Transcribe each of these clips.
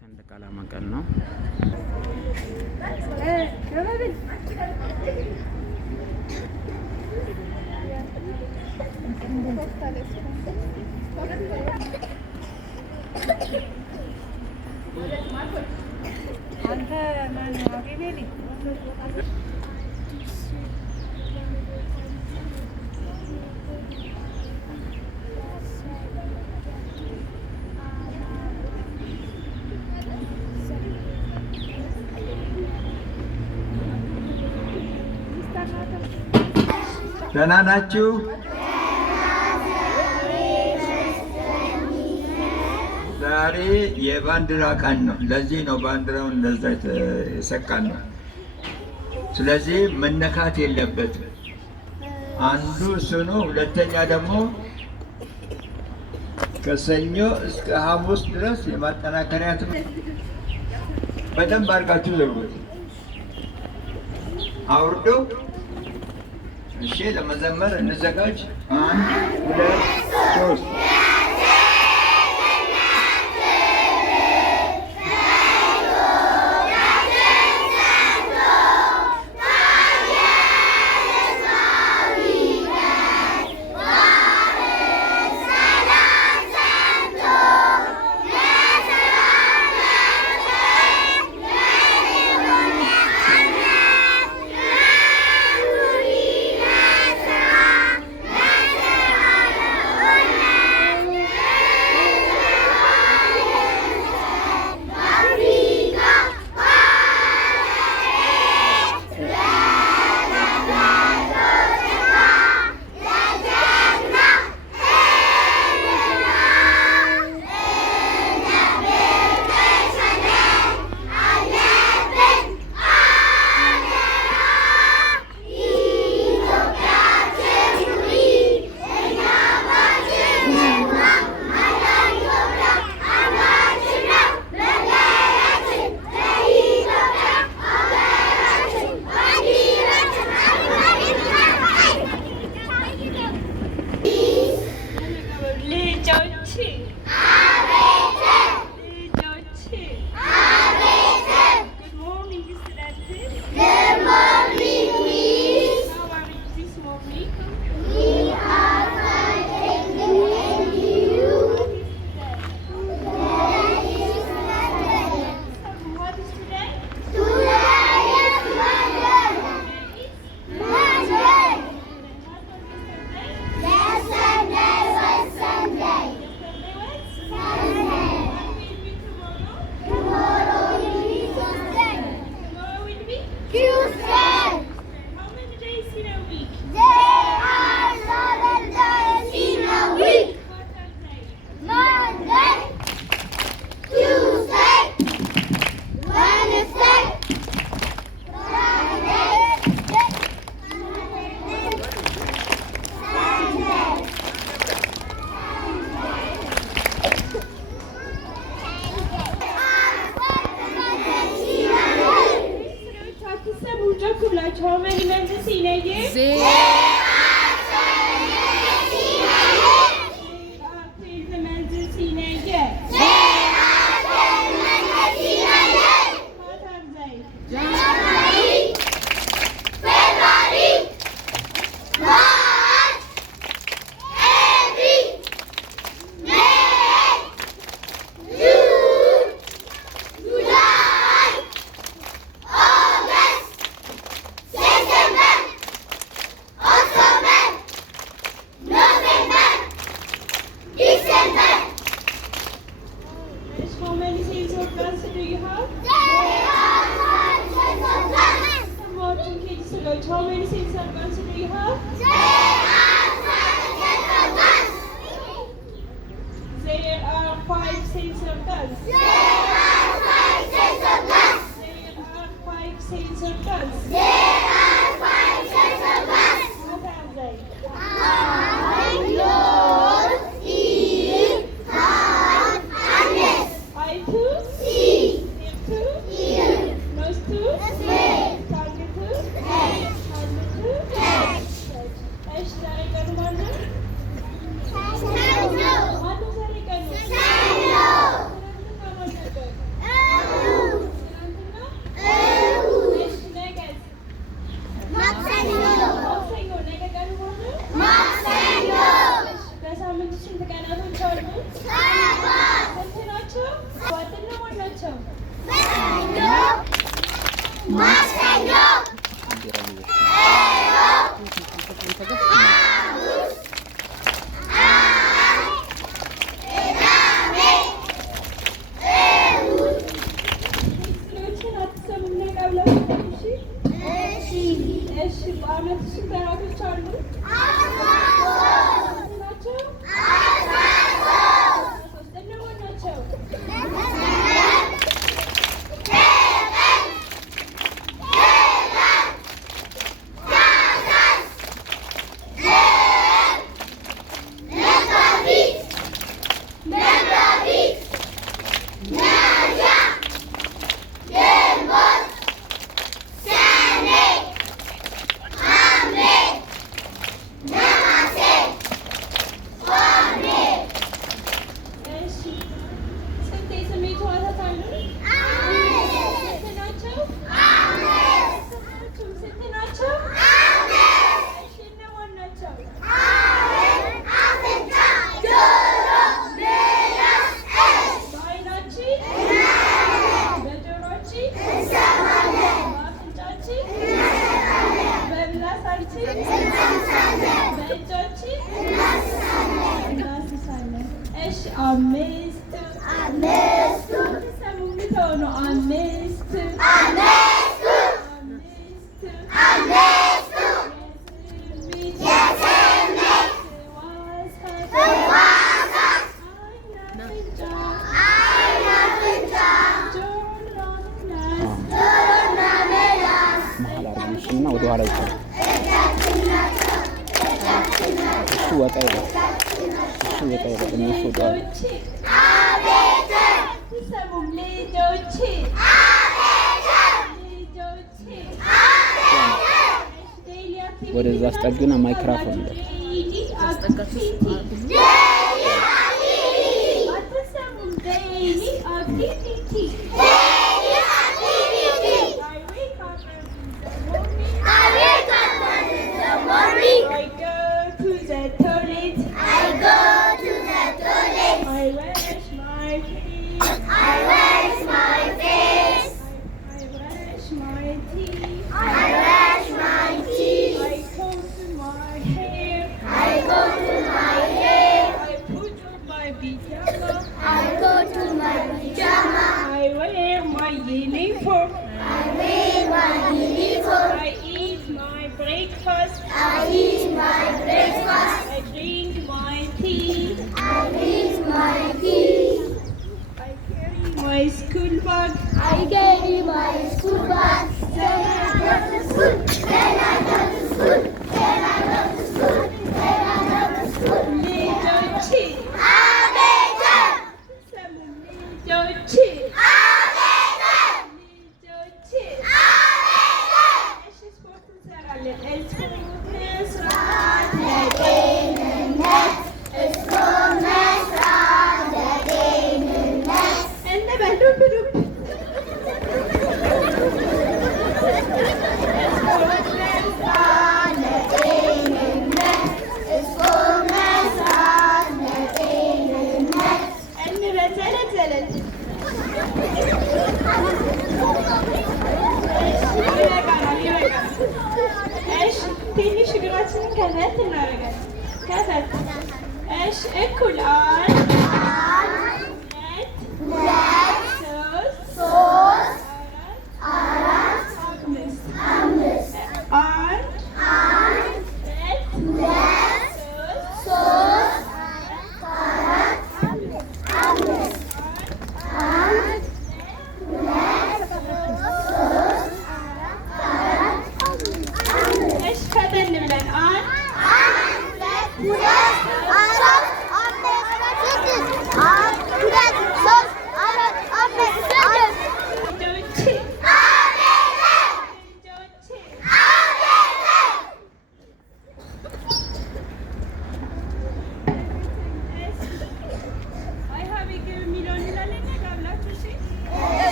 ሰንደቅ ዓላማ ቀን ነው። ደህና ናችሁ? ዛሬ የባንዲራ ቀን ነው። ለዚህ ነው ባንዲራውን እንደዛ የሰቀል ነው። ስለዚህ መነካት የለበትም። አንዱ እሱ ነው። ሁለተኛ ደግሞ ከሰኞ እስከ ሐሙስ ድረስ የማጠናከሪያ በደንብ አድርጋችሁ ዘርጉት፣ አውርዶ። እሺ፣ ለመዘመር እንዘጋጅ። 1 2 3 How many men to see now you? Zero. How many sales of guns do you have? Some Martin kids ago. How many sales of guns do you have? There are 5 sales of guns. There are 5 sales of guns. What are they? ማክሰኞ፣ በዓመት ስንት ወራቶች አሉ? ናቸው? እነማን ናቸው? ስንት የስሜት ሕዋሳት አሉ? ስንት ናቸው? ስንት ናቸው? እሺ እነማን ናቸው? በዓይናችን፣ በጆሮአችን፣ በአፍንጫችን፣ በምላሳችን፣ በእጃችን እናስሳለን። እሺ አምስት ሰሙ የሚተው አምስት የስሜት ሕዋሳት ዓይን፣ አፍንጫ፣ ጆሮና ምላስ መሀል አርጋምሽና ወደ ኋላ ይቻላል። እሱ ወጣ ይበል፣ እሱ ወጣ ይበል፣ እነሱ ወደ ኋላ ሰሙም ልጆቼ ወደዛ አስጠግና ማይክራፎን ነው። Uniform. I eat my breakfast. I drink my tea. I carry my school bag. Then I go to school. Little chick. Some little chick. ትንሽ እግራችንን ከፈት እናደርጋለን። ከፈት እሺ፣ እኩል አንድ፣ ሁለት፣ ሶስት፣ አራት፣ አምስት። አንድ፣ ሁለት፣ ሶስት፣ እሺ፣ ፈጠን ብለን አንድ፣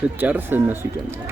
ስትጨርስ እነሱ ይጀምራሉ።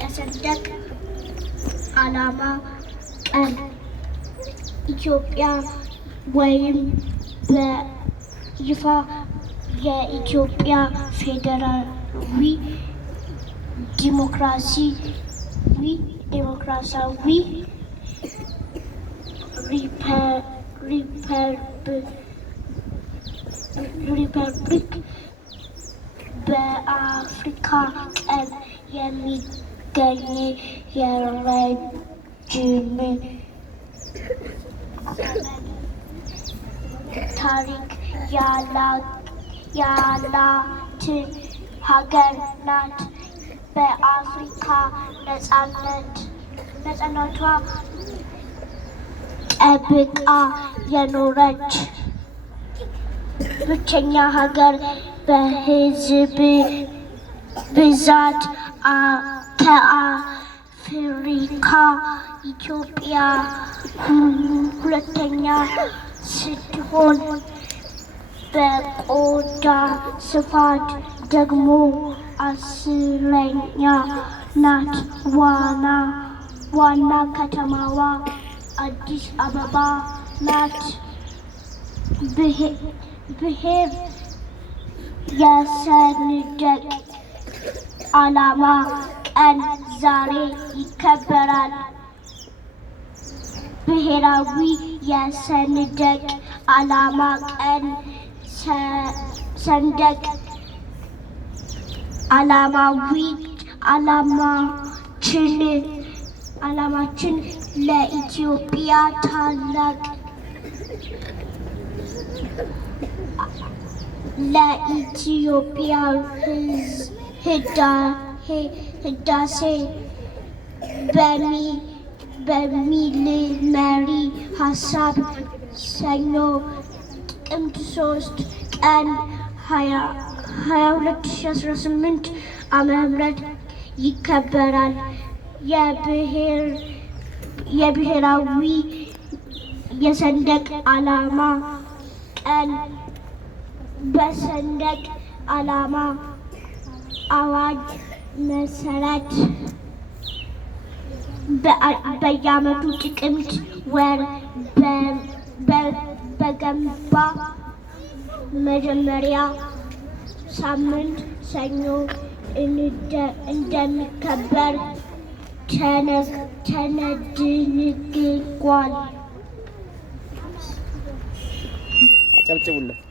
የሰንደቅ ዓላማ ቀን ኢትዮጵያ ወይም በይፋ የኢትዮጵያ ፌዴራላዊ ዲሞክራሲያዊ ሪፐብሊክ በአፍሪካ ቀንድ የሚገኝ የረጅም ታሪክ ያላት ሀገር ናት። በአፍሪካ ነፃነቷ ጠብቃ የኖረች ብቸኛ ሀገር በሕዝብ ብዛት ከአፍሪካ ኢትዮጵያ ሁለተኛ ስትሆን በቆዳ ስፋት ደግሞ 10ኛ ናት። ዋና ከተማዋ አዲስ አበባ ናት። ብሔር የሰንደቅ ዓላማ ቀን ዛሬ ይከበራል። ብሔራዊ የሰንደቅ ዓላማ ቀን ሰንደቅ ዓላማችን ለኢትዮጵያ ታላቅ ለኢትዮጵያ ህዳሴ በሚል መሪ ሀሳብ ሰኞ ጥቅምት 3 ቀን 2018 ዓ.ም ይከበራል። የብሔራዊ የሰንደቅ ዓላማ ቀን በሰንደቅ ዓላማ አዋጅ መሰረት በየዓመቱ ጥቅምት ወር በገባ መጀመሪያ ሳምንት ሰኞ እንደሚከበር ተደንግጓል። አጨብጭቡለት።